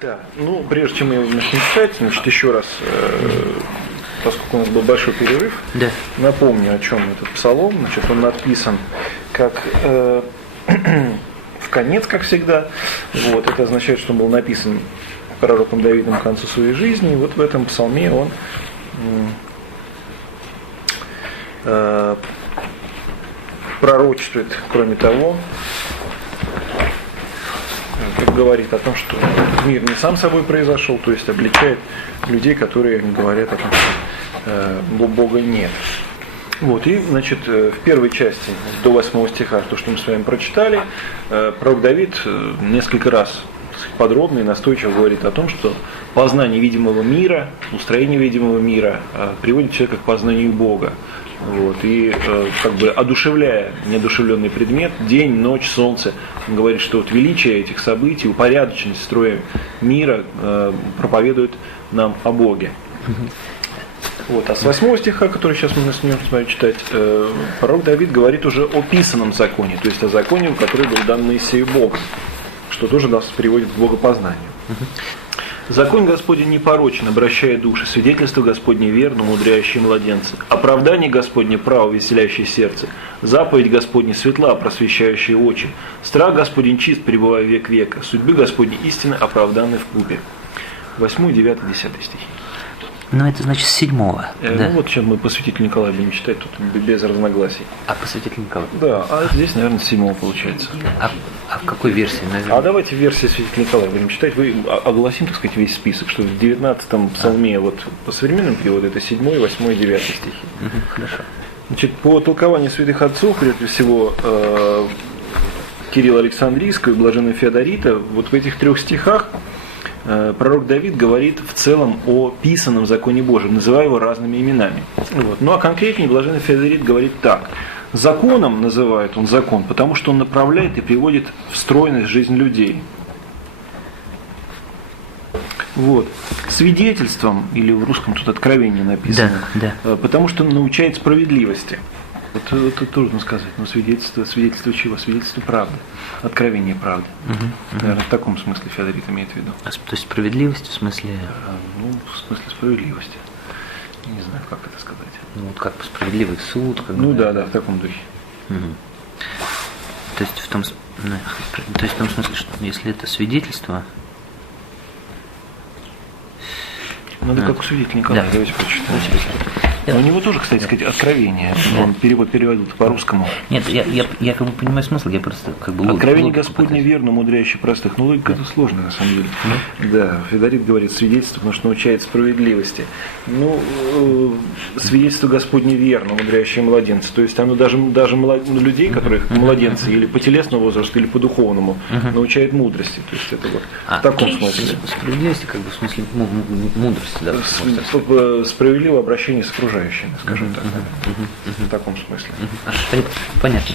Да, ну, прежде чем мы его начнем читать, значит, еще раз, поскольку у нас был большой перерыв, да. Напомню, о чем этот псалом. Значит, он написан как в конец, как всегда. Вот, это означает, что он был написан пророком Давидом к концу своей жизни. И вот в этом псалме он пророчествует, кроме того, как говорит о том, что мир не сам собой произошел, то есть обличает людей, которые говорят о том, что Бога нет. Вот, и, значит, в первой части, до 8 стиха, то, что мы с вами прочитали, пророк Давид несколько раз подробно и настойчиво говорит о том, что познание видимого мира, устроение видимого мира приводит человека к познанию Бога. Вот, и как бы одушевляя неодушевленный предмет, день, ночь, солнце, он говорит, что вот величие этих событий, упорядоченность строя мира проповедует нам о Боге. Вот, а с 8 стиха, который сейчас мы начнем с вами читать, пророк Давид говорит уже о писанном законе, то есть о законе, который был дан Моисею Богом, что тоже нас приводит к богопознанию. Закон Господень непорочен, обращая души, свидетельство Господне верно, умудряющее младенца, оправдание Господне право, веселящее сердце, заповедь Господне светла, просвещающая очи, страх Господень чист, пребывая век века, судьбы Господне истины, оправданы вкупе. 8, 9, 10 стихи. Ну, это значит с 7-го. Да. Ну, вот сейчас мы по святителю Николаю будем читать, тут без разногласий. А по святителю Николаю? Да, а здесь, наверное, с 7-го получается. А в какой версии, наверное? А давайте в версии святителя Николая будем читать. Вы огласим, так сказать, весь список, что в 19-м псалме, вот по современному переводу, это 7, 8, 9 стихи. Хорошо. Значит, по толкованию святых отцов, прежде всего, Кирилла Александрийского и Блаженного Феодорита, вот в этих 3 стихах пророк Давид говорит в целом о писанном законе Божьем, называя его разными именами. Вот. Ну а конкретнее Блаженный Феодорит говорит так. Законом называет он закон, потому что он направляет и приводит в стройность жизнь людей. Вот. Свидетельством, или в русском тут откровение написано, да. Потому что он научает справедливости. Вот это трудно сказать, но свидетельство чего? Свидетельство правды, откровение правды. Наверное, в таком смысле Феодорит имеет в виду. То есть справедливость в смысле? Ну, в смысле справедливости. Не знаю, как это сказать. Ну, вот как бы справедливый суд. Как ну бы, да, в таком духе. То есть в том смысле, что если это свидетельство. Надо как у свидетеля Николая, давайте прочитаем. У него тоже, кстати сказать, откровение. Он переводил по-русскому. Нет, я как бы понимаю смысл, я просто как бы откровение Господне верно, умудряющее простых. Ну, логика это сложно, на самом деле. Да, Феодорит говорит свидетельство, потому что научает справедливости. Ну, свидетельство Господне верно, умудряющее младенца. То есть оно даже людей, которых младенцы или по телесному возрасту, или по духовному, научает мудрости. То есть это вот в таком смысле. Справедливости, как бы в смысле мудрости, да. Справедливое обращение с окружающими, скажем так. В таком смысле. Понятно.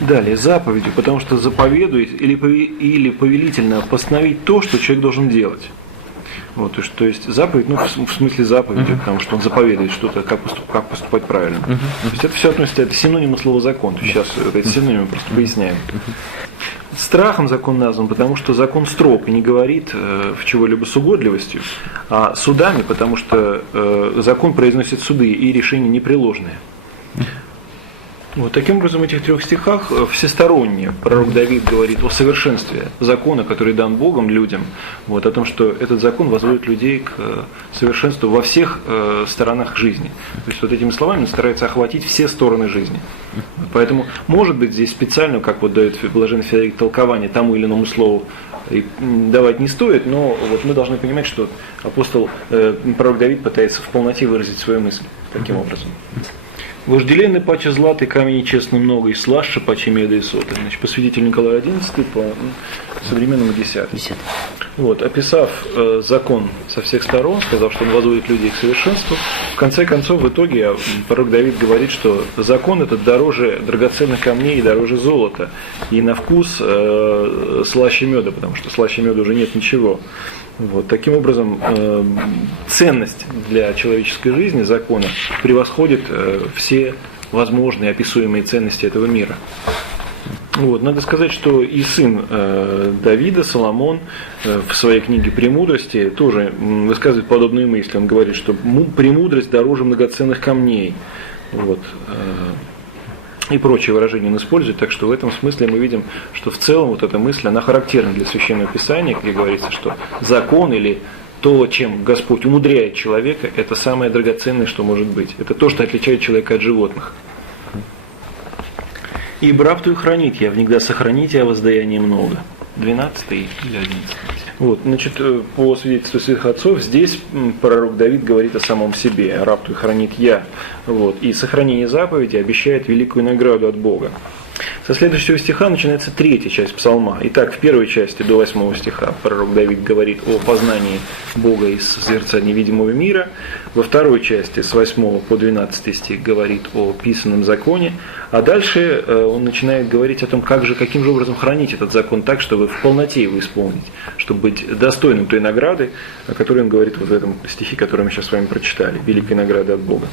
Далее, заповедью, потому что заповедует или повелительно постановить то, что человек должен делать. Вот, то есть заповедь, ну, в смысле заповеди, потому что он заповедует что-то, как поступать правильно. То есть это все относится, это синонимы слова закон. То есть сейчас эти синонимы просто поясняем. Страхом закон назван, потому что закон строг и не говорит в чего-либо с угодливостью, а судами, потому что закон произносит суды и решения непреложные. Вот, таким образом, в этих 3 стихах всесторонне пророк Давид говорит о совершенстве закона, который дан Богом людям, вот, о том, что этот закон возводит людей к совершенству во всех сторонах жизни. То есть вот этими словами он старается охватить все стороны жизни. Поэтому, может быть, здесь специально, как вот дает Блаженный Феодорит, толкование тому или иному слову давать не стоит, но вот мы должны понимать, что пророк Давид пытается в полноте выразить свою мысль таким образом. Вожделенный паче златы, камень честно много, и слаще паче меда и соты. Значит, по святителю Николаю 11, по современному 10. Вот, описав закон со всех сторон, сказав, что он возводит людей к совершенству, в конце концов, в итоге пророк Давид говорит, что закон этот дороже драгоценных камней и дороже золота, и на вкус слаще меда, потому что слаще меда уже нет ничего. Вот, таким образом, ценность для человеческой жизни закона превосходит все возможные описуемые ценности этого мира. Вот, надо сказать, что и сын Давида, Соломон, в своей книге «Премудрости» тоже высказывает подобные мысли. Он говорит, что премудрость дороже многоценных камней. Вот, и прочие выражения он использует. Так что в этом смысле мы видим, что в целом вот эта мысль, она характерна для Священного Писания, где говорится, что закон или то, чем Господь умудряет человека, это самое драгоценное, что может быть. Это то, что отличает человека от животных. «И раб твой хранит я, внегда сохранить я воздаяние много». 12 или 11. Вот, значит, по свидетельству святых отцов, здесь пророк Давид говорит о самом себе. «Раб твой хранит я». Вот, и сохранение заповеди обещает великую награду от Бога. Со следующего стиха начинается третья часть псалма. Итак, в первой части до 8 стиха пророк Давид говорит о познании Бога из сердца невидимого мира. Во второй части с 8 по 12 стих говорит о писанном законе. А дальше он начинает говорить о том, каким же образом хранить этот закон так, чтобы в полноте его исполнить, чтобы быть достойным той награды, о которой он говорит вот в этом стихе, который мы сейчас с вами прочитали, великой награды от Бога.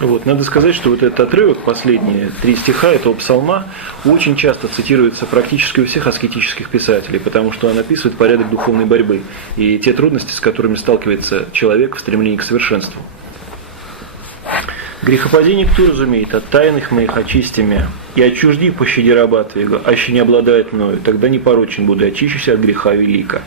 Вот, надо сказать, что вот этот отрывок, последние 3 стиха этого псалма, очень часто цитируется практически у всех аскетических писателей, потому что он описывает порядок духовной борьбы и те трудности, с которыми сталкивается человек в стремлении к совершенству. «Грехопадение кто разумеет, от тайных моих очисти мя, и отчужди пощади раба твоего, аще не обладает мною, тогда непорочен буду, очищуся от греха велика».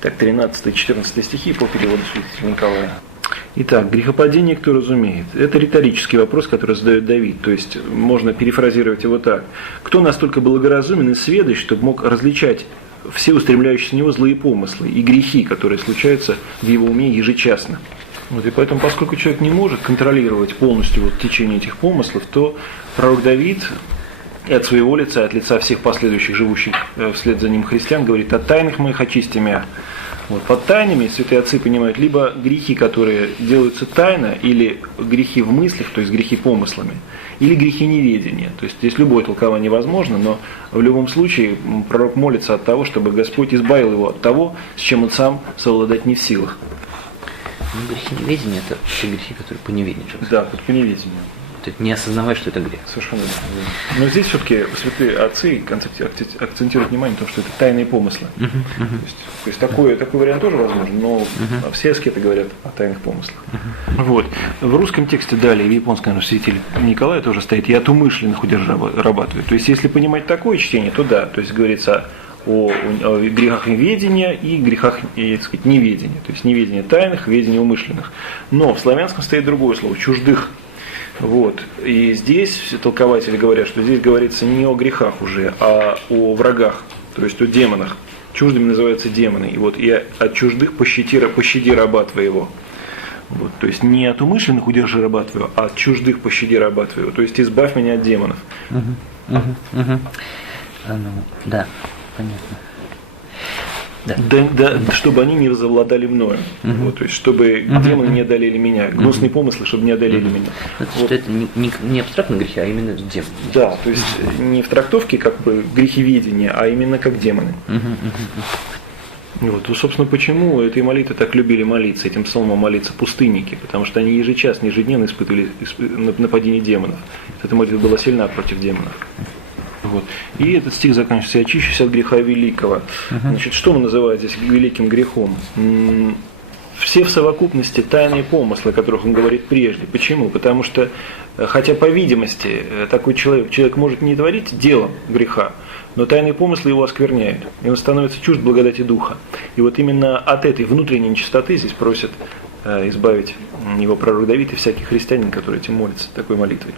Так, 13-14 стихи по переводу святителя Николая. Итак, грехопадение кто разумеет? Это риторический вопрос, который задает Давид. То есть можно перефразировать его так. Кто настолько благоразумен и сведущ, чтобы мог различать все устремляющиеся в него злые помыслы и грехи, которые случаются в его уме ежечасно? Вот, и поэтому, поскольку человек не может контролировать полностью вот течение этих помыслов, то пророк Давид и от своего лица, от лица всех последующих живущих вслед за ним христиан говорит: «От тайных моих очисти мя». Вот, под тайнами святые отцы понимают либо грехи, которые делаются тайно, или грехи в мыслях, то есть грехи помыслами, или грехи неведения. То есть здесь любое толкование возможно, но в любом случае пророк молится от того, чтобы Господь избавил его от того, с чем он сам совладать не в силах. Ну, грехи неведения – это те грехи, которые по неведению. Да, по неведению. Ты не осознаваешь, что это грех. Совершенно верно. Но здесь все-таки святые отцы акцентируют внимание на том, что это тайные помыслы. То есть такой вариант тоже возможен, но все аскеты говорят о тайных помыслах. Вот. В русском тексте далее, в японском святителе Николая тоже стоит: «И от умышленных удержи раба твоего». То есть если понимать такое чтение, то да, то есть говорится о грехах неведения и грехах, так сказать, неведения. То есть неведение тайных, ведение умышленных. Но в славянском стоит другое слово – чуждых. Вот. И здесь все толкователи говорят, что здесь говорится не о грехах уже, а о врагах, то есть о демонах. Чуждыми называются демоны. И вот: «И от чуждых пощади раба твоего». Вот. То есть не от умышленных удержи раба твоего, а от чуждых пощади раба твоего. То есть избавь меня от демонов. Да, понятно. Да, чтобы они не разовладали мною. Вот, то есть, чтобы демоны не одолели меня, гнусные помыслы, чтобы не одолели меня. Это, вот. Что это не абстрактные грехи, а именно демоны. Да, то есть не в трактовке как бы греховедения, а именно как демоны. Вот, собственно, почему этой молитвы так любили молиться, этим псалмом молиться пустынники, потому что они ежечасно, ежедневно испытывали нападение демонов. Эта молитва была сильна против демонов. Вот. И этот стих заканчивается: «Очищусь от греха великого». Значит, что мы называем здесь великим грехом? Все в совокупности тайные помыслы, о которых он говорит прежде. Почему? Потому что, хотя по видимости такой человек может не творить делом греха, но тайные помыслы его оскверняют, и он становится чужд благодати Духа. И вот именно от этой внутренней нечистоты здесь просят избавить его пророк Давид и всякий христианин, который этим молится, такой молитвой.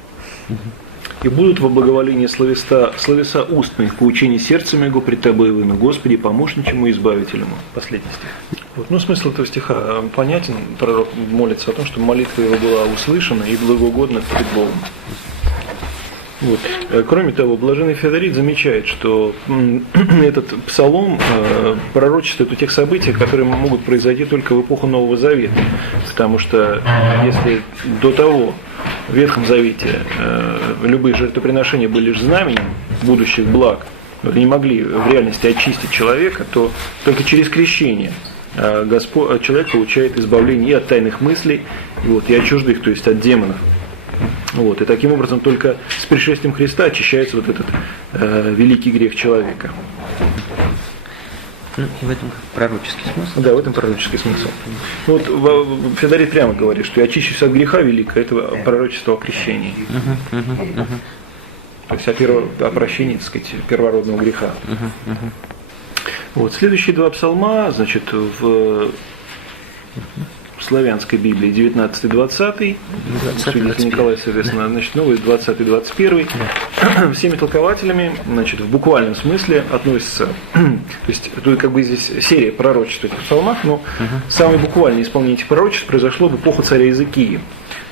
«И будут во благоволении словеса уст моих, поучение сердца моего пред тобой, Господи, помощничему и избавителему». Последний стих. Вот. Ну, смысл этого стиха понятен. Пророк молится о том, чтобы молитва его была услышана и благоугодна пред Богом. Вот. Кроме того, блаженный Феодорит замечает, что этот псалом пророчествует о тех событиях, которые могут произойти только в эпоху Нового Завета. Потому что если до того в Ветхом Завете любые жертвоприношения были лишь знаменем будущих благ, но не могли в реальности очистить человека, то только через крещение человек получает избавление и от тайных мыслей, и от чуждых, то есть от демонов. Вот, и таким образом только с пришествием Христа очищается вот этот великий грех человека. Ну, и в этом пророческий смысл. Да, в этом пророческий смысл. Вот Феодорит прямо говорит, что «я очищусь от греха великого», это пророчество о крещении. То есть о прощении, так сказать, первородного греха. Вот, следующие два псалма, значит, в славянской Библии 19-20, свидетель Николай, соответственно, значит, новый 20-21, всеми толкователями, значит, в буквальном смысле относится, то есть тут как бы здесь серия пророчеств в этих псалмах, но самое буквальное исполнение этих пророчеств произошло в эпоху царя Иезекии.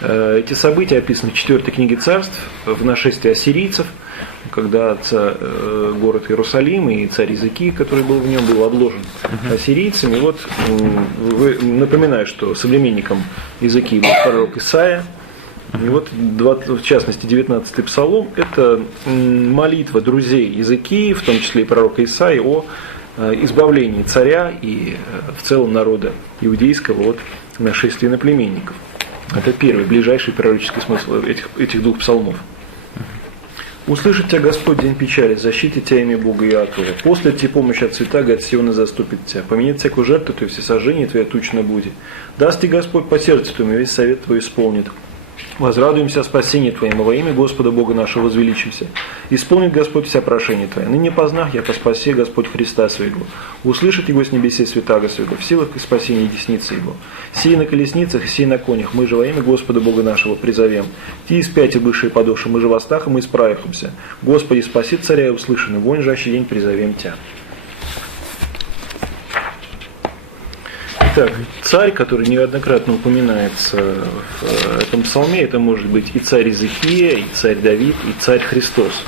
Эти события описаны в 4 книге Царств, в нашествии ассирийцев, когда город Иерусалим и царь Иезекия, который был в нем, был обложен ассирийцами. Вот напоминаю, что современником Иезекии был пророк Исаия. И вот, в частности, 19-й псалом – это молитва друзей Иезекии, в том числе и пророка Исаии, о избавлении царя и в целом народа иудейского от нашествия иноплеменников. Это первый, ближайший пророческий смысл этих двух псалмов. «Услышит тебя Господь день печали, защитит тебя имя Бога Иакова. После тебе помощь от святаго, от Сиона заступит тебя. Поменет всякую жертву, то всесожжение твое тучно будет. Даст тебе Господь по сердцу твоему, весь совет твой исполнит. Возрадуемся о спасении Твоему, во имя Господа Бога нашего возвеличимся. Исполнит Господь вся прошения Твоя. Ныне познах я по спасе Господь Христа Своего. Услышит Его с небесе святаго Своего, в силах и спасении десницы Его. Сии на колесницах и сии на конях, мы же во имя Господа Бога нашего призовем. Ти испяти бывшие подоши, мы же восстахом и исправихемся. Господи, спаси царя и услышанный, вонь жащий день призовем Тя». Итак, царь, который неоднократно упоминается в этом псалме, это может быть и царь Иезекия, и царь Давид, и царь Христос.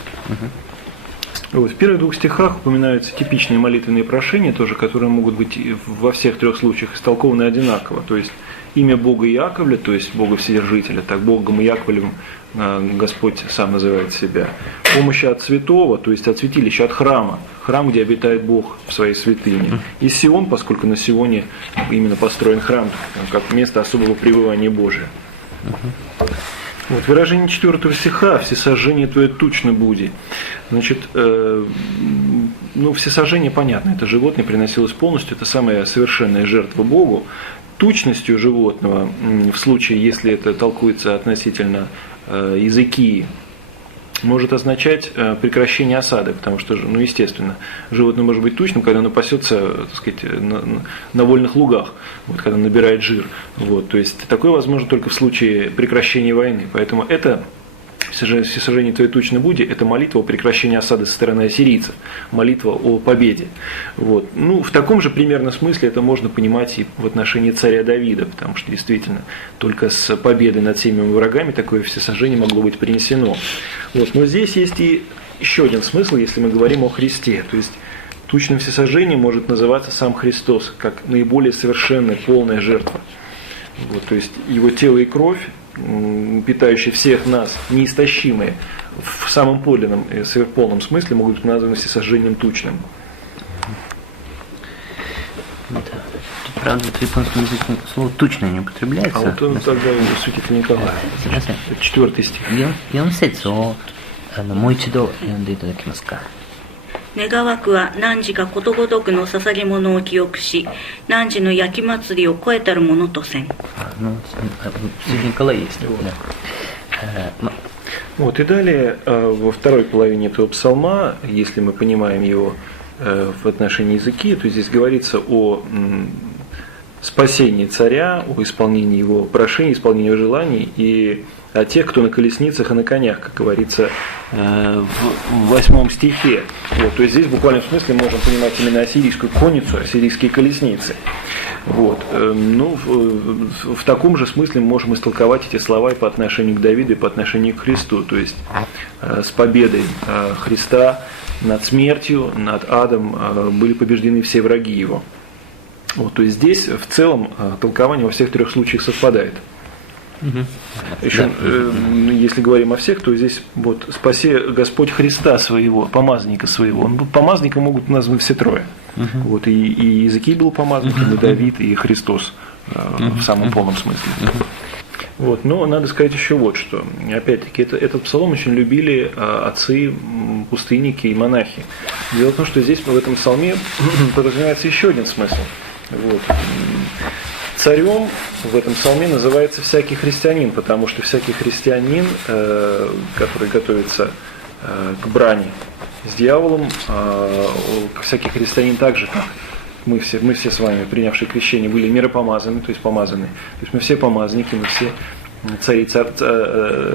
Вот, в первых двух стихах упоминаются типичные молитвенные прошения, тоже, которые могут быть во всех трех случаях истолкованы одинаково. То есть имя Бога Иаковля, то есть Бога Вседержителя, так Богом Иаковлем Господь сам называет себя. Помощи от святого, то есть от святилища, от храма, храм, где обитает Бог в своей святыне. И Сион, поскольку на Сионе именно построен храм, как место особого пребывания Божия. Вот, выражение 4 стиха «всесожжение твое тучно буди». Значит, всесожжение понятно, это животное приносилось полностью, это самая совершенная жертва Богу. Тучностью животного, в случае, если это толкуется относительно Иезекии, может означать прекращение осады, потому что, естественно, животное может быть тучным, когда оно пасется, так сказать, на вольных лугах, вот, когда набирает жир. Вот, то есть такое возможно только в случае прекращения войны. Поэтому это «всесожжение твое тучно буди» – это молитва о прекращении осады со стороны ассирийцев, молитва о победе. Вот. В таком же примерно смысле это можно понимать и в отношении царя Давида, потому что действительно только с победой над всеми врагами такое всесожжение могло быть принесено. Вот. Но здесь есть и еще один смысл, если мы говорим о Христе. То есть тучным всесожжением может называться сам Христос, как наиболее совершенная, полная жертва. Вот. То есть его тело и кровь, питающие всех нас, неистощимые, в самом подлинном и полном смысле могут быть названы всесожжением тучным. Да. Тут, правда, в японском языке слово «тучно» не употребляется. А вот он тогда святитель Николай. 4 стих. 4節をもう一度読んでいただけますか。願わくは汝がことごとくの捧げ物を記憶し、汝の焼き祭りを超えたるものとせん。Николай есть. Вот, и далее, во второй половине этого псалма, если мы понимаем его в отношении Иезекии, то здесь говорится о спасении царя, о исполнении его прошений, исполнении его желаний и о тех, кто на колесницах и на конях, как говорится в 8 стихе. Вот, то есть здесь в буквальном смысле можно понимать именно ассирийскую конницу, ассирийские колесницы. Вот. В таком же смысле мы можем истолковать эти слова и по отношению к Давиду, и по отношению к Христу. То есть с победой Христа над смертью, над адом были побеждены все враги его. Вот, то есть здесь в целом толкование во всех трех случаях совпадает. Еще, если говорим о всех, то здесь вот «спаси Господь Христа своего, помазанника своего». Помазанника могут назвать все трое. Вот, и Иезекий был помазанником, и Давид, и Христос в самом полном смысле. Вот. Но надо сказать еще вот что. Опять-таки, этот псалом очень любили отцы, пустынники и монахи. Дело в том, что здесь в этом псалме подразумевается еще один смысл. Вот. Царем в этом псалме называется всякий христианин, потому что всякий христианин, который готовится к брани с дьяволом, всякий христианин также, как мы все с вами, принявшие крещение, были миропомазаны, то есть помазаны. То есть мы все помазники, мы все цари,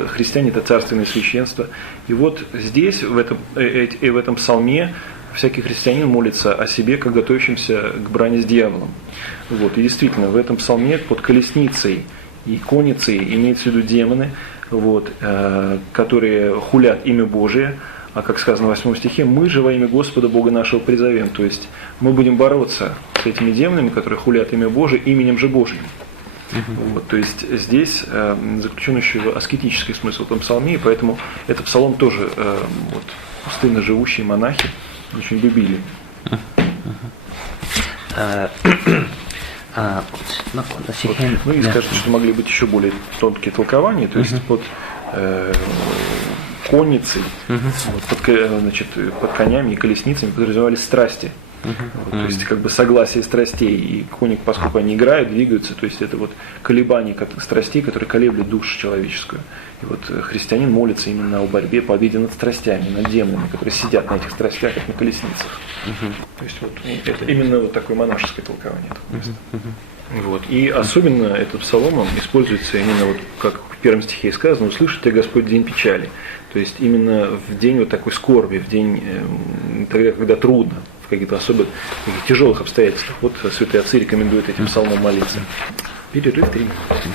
христиане – это царственное священство. И вот здесь, в этом псалме, всякий христианин молится о себе, как готовящимся к брани с дьяволом. Вот. И действительно, в этом псалме под колесницей и конницей имеется в виду демоны, вот, которые хулят имя Божие, а как сказано в 8 стихе, мы же во имя Господа Бога нашего призовем. То есть мы будем бороться с этими демонами, которые хулят имя Божие, именем же Божьим. Вот, то есть здесь заключен еще аскетический смысл в этом псалме, и поэтому этот псалом тоже вот, пустынно живущие монахи очень любили. Ну и скажете, что могли быть еще более тонкие толкования, то есть под конницей, вот, под конями и колесницами подразумевались страсти. Вот, то есть как бы согласие страстей, и кони, поскольку они играют, двигаются, то есть это вот колебания страстей, которые колеблют душу человеческую. И вот христианин молится именно о борьбе, победе над страстями, над демонами, которые сидят на этих страстях, как на колесницах. То есть вот это именно вот такое монашеское толкование. Вот. И особенно этот псалом он используется именно вот как в первом стихе сказано: «Услышит тебя Господь в день печали». То есть именно в день вот такой скорби, в день тогда, когда трудно, в каких-то особо таких тяжелых обстоятельствах. Вот святые отцы рекомендуют этим псалмом молиться. Перерыв 3 минуты.